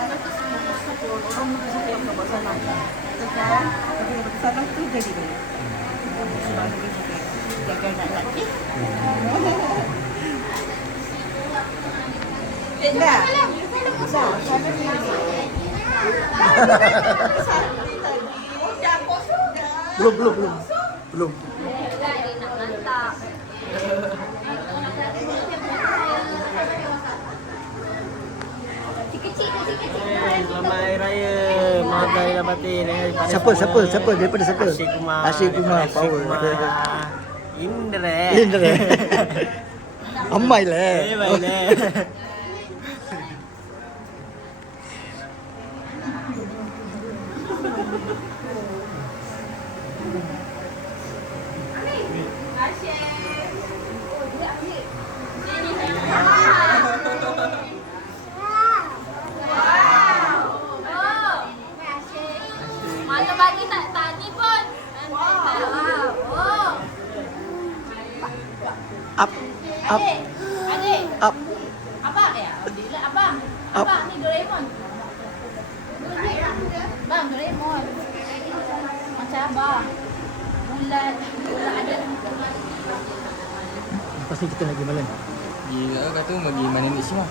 sana tu semua bersyukur. Orang bersyukur yang buat salah. Sekarang, tapi yang buat salah tu jadi dulu. Sebab lagi juga. Jaga anak-anak. Dah. Dah. Sana ni. Belum. Nak mantap. Selamat Hari Raya. Maaf lahir dan batin. Siapa? Daripada siapa? Asyik Kumar. Power. Indra. Amai lah. Baiklah. Malu bagi tak ni pun. Oh. Up. Adik. Up. Abang ya? Alhamdulillah abang. Up. Abang ni Doraemon. Bang Doraemon. Macam abang. Bulan ada. Lepas ni kita lagi malam. Gila kata bagi mana ni semua.